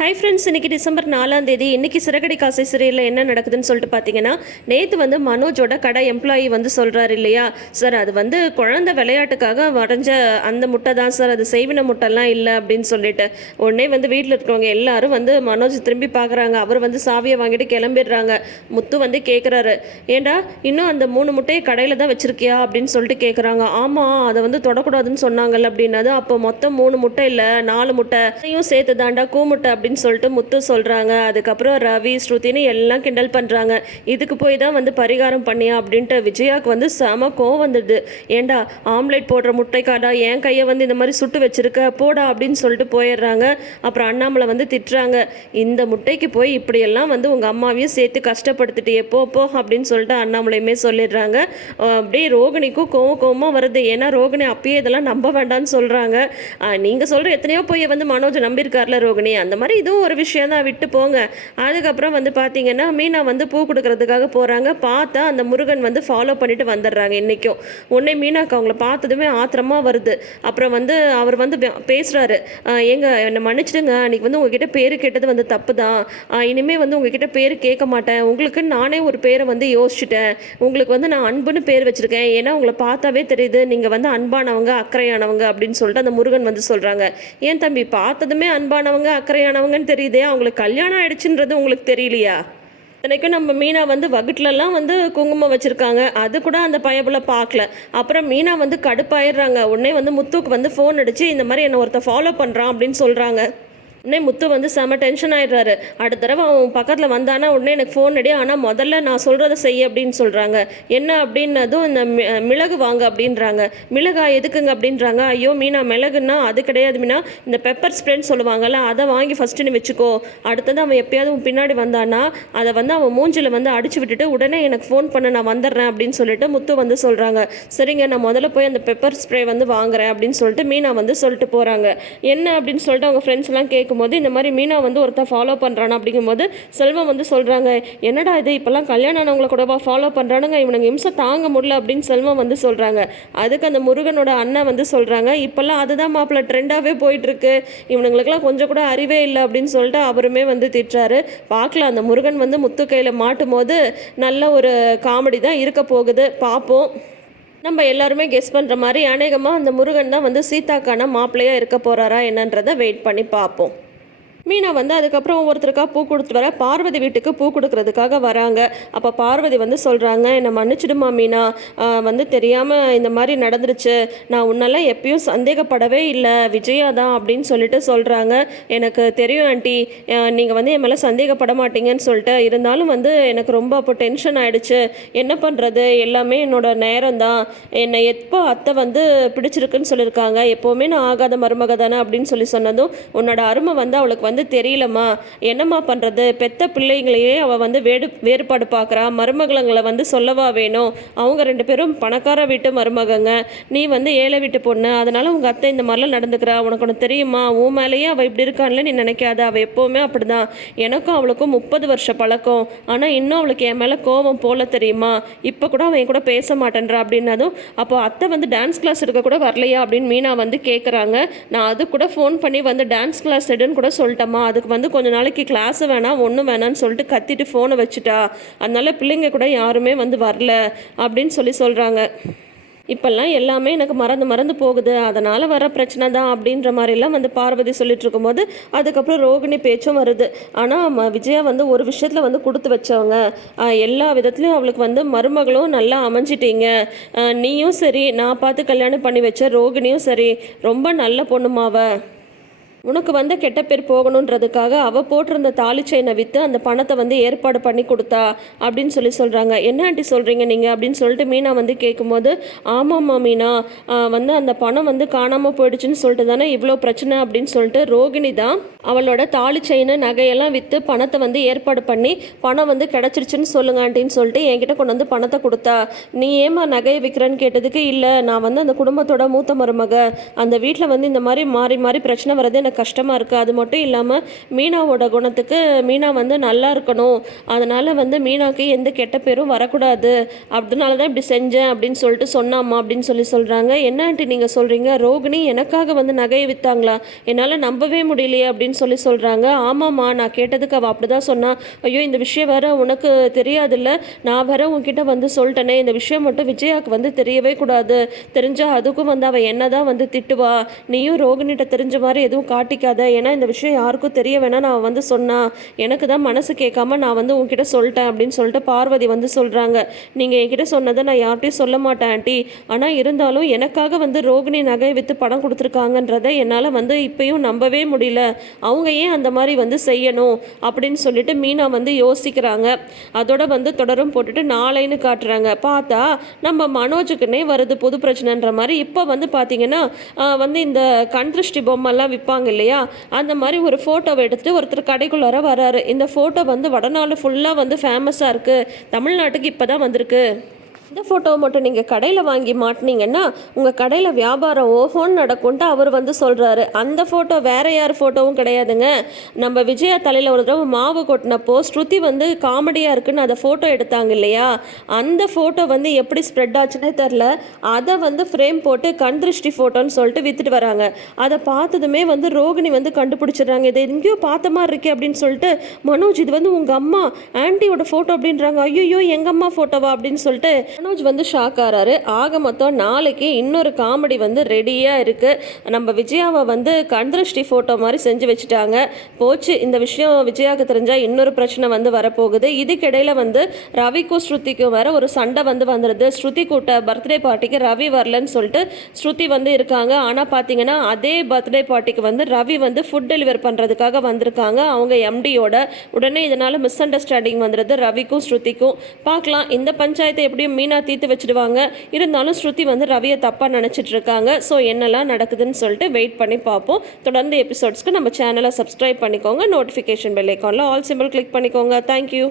Hi friends இன்னைக்கு December நாலாம் தேதி இன்றைக்கி சிறகடி காசை சிறையில் என்ன நடக்குதுன்னு சொல்லிட்டு பார்த்தீங்கன்னா நேற்று வந்து மனோஜோட கடை எம்ப்ளாயி வந்து சொல்கிறாரு இல்லையா? சார் அது வந்து குழந்தை விளையாட்டுக்காக வரைஞ்ச அந்த முட்டை தான் சார் அது செய்வின முட்டைலாம் இல்லை அப்படின்னு சொல்லிட்டு உடனே வந்து வீட்டில் இருக்கிறவங்க எல்லாரும் வந்து மனோஜ் திரும்பி பார்க்குறாங்க அவர் வந்து சாவியை வாங்கிட்டு கிளம்பிடுறாங்க. முத்து வந்து கேட்குறாரு ஏண்டா இன்னும் அந்த மூணு முட்டையை கடையில் தான் வச்சுருக்கியா? அப்படின்னு சொல்லிட்டு கேட்குறாங்க ஆமாம் அதை வந்து தொடக்கூடாதுன்னு சொன்னாங்கல்ல அப்படின்னது அப்போ மொத்தம் மூணு முட்டை இல்லை நாலு முட்டை சேர்த்து தாண்டா கூமுட்டை அப்படின்னு அப்படின்னு சொல்லிட்டு முத்து சொல்கிறாங்க அதுக்கப்புறம் ரவி ஸ்ருதின்னு எல்லாம் கிண்டல் பண்ணுறாங்க இதுக்கு போய் தான் வந்து பரிகாரம் பண்ணியா அப்படின்ட்டு விஜயாவுக்கு வந்து செம கோவம் வந்துடுது ஏண்டா ஆம்லேட் போடுற முட்டைக்காடா என் கையை வந்து இந்த மாதிரி சுட்டு வச்சுருக்க போடா அப்படின்னு சொல்லிட்டு போயிடுறாங்க. அப்புறம் அண்ணாமலை வந்து திட்டுறாங்க. இந்த முட்டைக்கு போய் இப்படியெல்லாம் வந்து உங்கள் அம்மாவையும் சேர்த்து கஷ்டப்படுத்திட்டு எப்போ போ அப்படின்னு சொல்லிட்டு அண்ணாமலையுமே சொல்லிடுறாங்க. அப்படியே ரோகிணிக்கும் கோவம் கோவமாக வருது. ஏன்னா ரோகிணி அப்பயே இதெல்லாம் நம்ப வேண்டாம்னு சொல்கிறாங்க நீங்கள் சொல்கிற எத்தனையோ போய் வந்து மனோஜ் நம்பியிருக்கார்ல ரோகிணி. அந்த மாதிரி இதுவும் ஒரு விஷயம் தான் விட்டு போங்க. அதுக்கப்புறம் வந்து பார்த்தீங்கன்னா மீனா வந்து பூ கொடுக்கறதுக்காக போகிறாங்க பார்த்தா அந்த முருகன் வந்து ஃபாலோ பண்ணிட்டு வந்துடுறாங்க இன்றைக்கும் உடனே மீனாக்கு அவங்கள பார்த்ததுமே ஆத்திரமாக வருது. அப்புறம் வந்து அவர் வந்து பேசுகிறாரு எங்க என்னை மன்னிச்சிடுங்க. அன்றைக்கி வந்து உங்ககிட்ட பேர் கேட்டது வந்து தப்பு தான் இனிமேல் வந்து உங்ககிட்ட பேர் கேட்க மாட்டேன். உங்களுக்கு நானே ஒரு பேரை வந்து யோசிச்சுட்டேன். உங்களுக்கு வந்து நான் அன்புன்னு பேர் வச்சுருக்கேன். ஏன்னா உங்களை பார்த்தாவே தெரியுது. நீங்கள் வந்து அன்பானவங்க அக்கறையானவங்க அப்படின்னு சொல்லிட்டு அந்த முருகன் வந்து சொல்கிறாங்க ஏன் தம்பி பார்த்ததுமே அன்பானவங்க அக்கறையானவங்க அக்கறையானவங்கன்னு தெரியுதே அவங்களுக்கு கல்யாணம் ஆயிடுச்சுன்றது உங்களுக்கு தெரியலையா? இத்தனைக்கும் நம்ம மீனா வந்து வகுட்டுலலாம் வந்து குங்குமம் வச்சுருக்காங்க. அது கூட அந்த பயபுல பார்க்கல அப்புறம் மீனா வந்து கடுப்பாயிடுறாங்க. உடனே வந்து முத்துக்கு வந்து ஃபோன் அடித்து இந்த மாதிரி என்னை ஒருத்தன் ஃபாலோ பண்ணுறான் அப்படின்னு சொல்கிறாங்க உடனே முத்து வந்து செம டென்ஷன் ஆயிடுறாரு. அடுத்த தடவை அவன் பக்கத்தில் வந்தானா உடனே எனக்கு ஃபோன் அடி ஆனால் முதல்ல நான் சொல்கிறத செய் அப்படின்னு சொல்கிறாங்க என்ன அப்படின்னதும் இந்த மி- மிளகு வாங்க அப்படின்றாங்க. மிளகா எதுக்குங்க? அப்படின்றாங்க. ஐயோ மீனா மிளகுன்னா அது கிடையாது மீனா. இந்த பெப்பர் ஸ்ப்ரேன்னு சொல்லுவாங்கல்ல அதை வாங்கி ஃபஸ்ட்டு நீ வச்சுக்கோ. அடுத்தது அவன் எப்பயாவது பின்னாடி வந்தானா அதை வந்து அவன் மூஞ்சில் வந்து அடிச்சு விட்டுட்டு உடனே எனக்கு ஃபோன் பண்ண நான் வந்துடுறேன் அப்படின்னு சொல்லிட்டு முத்து வந்து சொல்கிறாங்க சரிங்க நான் முதல்ல போய் அந்த பெப்பர் ஸ்ப்ரே வந்து வாங்குறேன் அப்படின்னு சொல்லிட்டு மீனா வந்து சொல்லிட்டு போகிறாங்க என்ன அப்படின்னு சொல்லிட்டு அவங்க ஃப்ரெண்ட்ஸ்லாம் கேட்க இருக்கும்போது இந்த மாதிரி மீனா வந்து ஒருத்தன் ஃபாலோ பண்ணுறானா அப்படிங்கும்போது செல்வம் வந்து சொல்கிறாங்க என்னடா இது இப்போல்லாம் கல்யாணம் ஆனவங்கள கூடவா ஃபாலோ பண்ணுறானுங்க இவனுங்க இம்சை தாங்க முடியல அப்படின்னு செல்வம் வந்து சொல்கிறாங்க அதுக்கு அந்த முருகனோட அண்ணன் வந்து சொல்கிறாங்க இப்போல்லாம் அதுதான் மாப்பிள்ள ட்ரெண்டாகவே போயிட்டுருக்கு. இவனுங்களுக்குலாம் கொஞ்சம் கூட அறிவே இல்லை அப்படின்னு சொல்லிட்டு அவருமே வந்து திட்டுறாரு. பார்க்கலாம் அந்த முருகன் வந்து முத்து கையில் மாட்டும் போது நல்ல ஒரு காமெடி தான் இருக்க போகுது. பார்ப்போம். நம்ம எல்லாருமே கெஸ் பண்ணுற மாதிரி அநேகமாக அந்த முருகன் தான் வந்து சீதாக்கான மாப்பிள்ளையாக இருக்க போகிறாரா என்னன்றதை வெயிட் பண்ணி பார்ப்போம். மீனா வந்து அதுக்கப்புறம் ஒவ்வொருத்தருக்கா பூ கொடுத்துட்டு வர. பார்வதி வீட்டுக்கு பூ கொடுக்கறதுக்காக வராங்க. அப்போ பார்வதி வந்து சொல்கிறாங்க என்னை மன்னிச்சிடுமா மீனா? வந்து தெரியாமல் இந்த மாதிரி நடந்துருச்சு. நான் உன்னெல்லாம் எப்பயும் சந்தேகப்படவே இல்லை. விஜயா தான் அப்படின்னு சொல்லிட்டு சொல்கிறாங்க எனக்கு தெரியும் ஆண்டி. நீங்கள் வந்து என் மேலே சந்தேகப்பட மாட்டீங்கன்னு சொல்லிட்டு இருந்தாலும் வந்து எனக்கு ரொம்ப அப்போ டென்ஷன் ஆகிடுச்சு என்ன பண்ணுறது எல்லாமே என்னோட நேரம் தான். என்னை எப்போ அத்தை வந்து பிடிச்சிருக்குன்னு சொல்லியிருக்காங்க. எப்போவுமே நான் ஆகாத மருமக தானே அப்படின்னு சொல்லி சொன்னதும் உன்னோட அருமை வந்து அவளுக்கு வந்து தெரியலம்மா. என்னம்மா பண்ணுறது பெத்த பிள்ளைங்களையே அவள் வந்து வேடு வேறுபாடு பார்க்குறா. மருமகளங்களை வந்து சொல்லவா வேணும்? அவங்க ரெண்டு பேரும் பணக்கார வீட்டு மருமகங்க. நீ வந்து ஏழை வீட்டு பொண்ணு. அதனால் உங்கள் அத்தை இந்த மாதிரிலாம் நடந்துக்கிறா. உனக்கு ஒன்று தெரியுமா? உன் மேலேயே அவள் இப்படி இருக்கான்ல நீ நினைக்காத. அவள் எப்போவுமே அப்படிதான். எனக்கும் அவளுக்கும் முப்பது வருஷ பழக்கம். ஆனால் இன்னும் அவளுக்கு என் மேலே கோபம் போல தெரியுமா? இப்போ கூட அவன் கூட பேச மாட்டேன்றா அப்படின்னதும் அப்போ அத்தை வந்து டான்ஸ் கிளாஸ் எடுக்க கூட வரலையா அப்படின்னு மீனா வந்து கேட்குறாங்க நான் அது கூட ஃபோன் பண்ணி வந்து டான்ஸ் கிளாஸ் எடுன்னு கூட சொல்லிட்டு சொல்லிட்டேம்மா அதுக்கு வந்து கொஞ்ச நாளைக்கு கிளாஸ் வேணாம் ஒன்றும் வேணாம்னு சொல்லிட்டு கத்திட்டு ஃபோனை வச்சுட்டா. அதனால பிள்ளைங்க கூட யாருமே வந்து வரல அப்படின்னு சொல்லி சொல்கிறாங்க இப்போல்லாம் எல்லாமே எனக்கு மறந்து மறந்து போகுது. அதனால் வர பிரச்சனை தான் அப்படின்ற மாதிரிலாம் வந்து பார்வதி சொல்லிட்டு இருக்கும்போது அதுக்கப்புறம் ரோகிணி பேச்சும் வருது. ஆனால் விஜயா வந்து ஒரு விஷயத்தில் வந்து கொடுத்து வச்சவங்க. எல்லா விதத்துலையும் அவளுக்கு வந்து மருமகளும் நல்லா அமைஞ்சிட்டீங்க. நீயும் சரி நான் பார்த்து கல்யாணம் பண்ணி வச்ச ரோகிணியும் சரி ரொம்ப நல்ல பொண்ணுமாவை உனக்கு வந்து கெட்ட பேர் போகணுன்றதுக்காக அவள் போட்டிருந்த தாலி செயினை விற்று அந்த பணத்தை வந்து ஏற்பாடு பண்ணி கொடுத்தா அப்படின்னு சொல்லி சொல்கிறாங்க என்ன ஆண்டி சொல்கிறீங்க நீங்கள் அப்படின்னு சொல்லிட்டு மீனா வந்து கேட்கும்போது ஆமாம்மா மீனா. வந்து அந்த பணம் வந்து காணாமல் போயிடுச்சுன்னு சொல்லிட்டு தானே இவ்வளோ பிரச்சனை? அப்படின்னு சொல்லிட்டு ரோகிணி தான் அவளோட தாலி செயின் நகையெல்லாம் விற்று பணத்தை வந்து ஏற்பாடு பண்ணி பணம் வந்து கிடச்சிருச்சுன்னு சொல்லுங்க ஆண்டின்னு சொல்லிட்டு என்கிட்ட கொண்டு வந்து பணத்தை கொடுத்தா. நீ ஏமா நகையை விற்கிறேன்னு கேட்டதுக்கு இல்லை நான் வந்து அந்த குடும்பத்தோட மூத்த மருமக. அந்த வீட்டில் வந்து இந்த மாதிரி மாறி மாறி பிரச்சனை வர்றது எனக்கு கஷ்டமாக இருக்குது அது மட்டும் இல்லாமல் மீனாவோட குணத்துக்கு மீனா வந்து நல்லா இருக்கணும். அதனால் வந்து மீனாவுக்கு எந்த கெட்ட பேரும் வரக்கூடாது. அதனால தான் இப்படி செஞ்சேன் அப்படின்னு சொல்லிட்டு சொன்னாம்மா அப்படின்னு சொல்லி சொல்கிறாங்க என்னான்ட்டு நீங்கள் சொல்கிறீங்க ரோகிணி எனக்காக வந்து நகையை விற்றாங்களா என்னால் நம்பவே முடியலையே அப்படின்னு சொல்லி சொல்கிறாங்க ஆமாம்மா நான் கேட்டதுக்கு அவள் அப்படி தான் சொன்னான் ஐயோ இந்த விஷயம் வேற உனக்கு தெரியாதுல்ல. நான் வேற உன்கிட்ட வந்து சொல்லிட்டேனே. இந்த விஷயம் மட்டும் விஜயாவுக்கு வந்து தெரியவே கூடாது. தெரிஞ்சால் அதுக்கும் வந்து அவள் என்ன தான் வந்து திட்டுவா? நீயும் ரோகிணிகிட்ட தெரிஞ்ச மாதிரி எதுவும் காட்டிக்காத. ஏன்னா இந்த விஷயம் யாருக்கும் தெரிய வேணாம். நான் வந்து சொன்னா எனக்கு தான் மனசு கேட்காம நான் வந்து உன்கிட்ட சொல்லிட்டேன் அப்படின்னு சொல்லிட்டு பார்வதி வந்து சொல்கிறாங்க நீங்கள் என்கிட்ட சொன்னதை நான் யார்கிட்டையும் சொல்ல மாட்டேன் ஆண்டி. ஆனால் இருந்தாலும் எனக்காக வந்து ரோகிணி நகை விற்று பணம் கொடுத்துருக்காங்கன்றதை என்னால் வந்து இப்பயும் நம்பவே முடியல. அவங்க ஏன் அந்த மாதிரி வந்து செய்யணும் அப்படின்னு சொல்லிட்டு மீனா வந்து யோசிக்கிறாங்க. அதோட வந்து தொடரும் போட்டுட்டு நாளைன்னு காட்டுறாங்க. பார்த்தா நம்ம மனோஜுக்குன்னே வருது புது பிரச்சனைன்ற மாதிரி. இப்போ வந்து பார்த்தீங்கன்னா வந்து இந்த கண் திருஷ்டி பொம்மைலாம் விற்பாங்க இல்லையா? அந்த மாதிரி ஒரு ஃபோட்டோவை எடுத்து ஒருத்தர் கடைக்குள்ளார வராரு இந்த ஃபோட்டோ வந்து வடநாடு ஃபுல்லாக வந்து ஃபேமஸாக இருக்குது தமிழ்நாட்டுக்கு இப்போ தான் வந்திருக்கு. இந்த ஃபோட்டோவை மட்டும் நீங்கள் கடையில் வாங்கி மாட்டினீங்கன்னா உங்கள் கடையில் வியாபாரம் ஓஹோன்னு நடக்கும்ட்டு அவர் வந்து சொல்கிறாரு அந்த ஃபோட்டோ வேற யார் ஃபோட்டோவும் கிடையாதுங்க. நம்ம விஜயா தலையில் ஒரு தடவை மாவு கொட்டினப்போ ஸ்ருதி வந்து காமெடியாக இருக்குன்னு அதை ஃபோட்டோ எடுத்தாங்க இல்லையா? அந்த ஃபோட்டோ வந்து எப்படி ஸ்ப்ரெட் ஆச்சுன்னே தெரில அதை வந்து ஃப்ரேம் போட்டு கண் திருஷ்டி ஃபோட்டோன்னு சொல்லிட்டு வித்துட்டு வராங்க. அதை பார்த்ததுமே வந்து ரோகிணி வந்து கண்டுபிடிச்சிடுறாங்க. இதை எங்கேயோ பார்த்த மாதிரி இருக்கே அப்படின்னு சொல்லிட்டு மனோஜ் இது வந்து உங்கள் அம்மா ஆன்ட்டியோட ஃபோட்டோ அப்படின்றாங்க. ஐயோ எங்கள் அம்மா ஃபோட்டோவா அப்படின்னு சொல்லிட்டு மனோஜ் வந்து ஷாக் ஆகிறாரு ஆக மொத்தம் நாளைக்கு இன்னொரு காமெடி வந்து ரெடியாக இருக்குது நம்ம விஜயாவை வந்து கண்திருஷ்டி ஃபோட்டோ மாதிரி செஞ்சு வச்சுட்டாங்க. போச்சு இந்த விஷயம் விஜயாவுக்கு தெரிஞ்சால் இன்னொரு பிரச்சனை வந்து வரப்போகுது. இதுக்கிடையில் வந்து ரவிக்கும் ஸ்ருதிக்கும் வர ஒரு சண்டை வந்து வந்துடுது ஸ்ருதி கூட்ட பர்த்டே பார்ட்டிக்கு ரவி வரலன்னு சொல்லிட்டு ஸ்ருதி வந்து இருக்காங்க. ஆனால் பார்த்தீங்கன்னா அதே பர்த்டே பார்ட்டிக்கு வந்து ரவி வந்து ஃபுட் டெலிவர் பண்ணுறதுக்காக வந்திருக்காங்க. அவங்க எம்டியோட உடனே இதனால் மிஸ் அண்டர்ஸ்டாண்டிங் வந்துடுது ரவிக்கும் ஸ்ருதிக்கும். பார்க்கலாம் இந்த பஞ்சாயத்தை எப்படியும் மீன் தீர்த்து வச்சுடுவாங்க. இருந்தாலும் ஸ்ருதி வந்து ரவியை தப்பாக நினச்சிட்டு இருக்காங்க. ஸோ என்னெல்லாம் நடக்குதுன்னு சொல்லிட்டு வெயிட் பண்ணி பார்ப்போம். தொடர்ந்து எபிசோட்ஸ்க்கு நம்ம சேனலை சப்ஸ்கிரைப் பண்ணிக்கோங்க. நோட்டிஃபிகேஷன் பெல் ஐக்கானில் ஆல் சிம்பிள் கிளிக் பண்ணிக்கோங்க. Thank you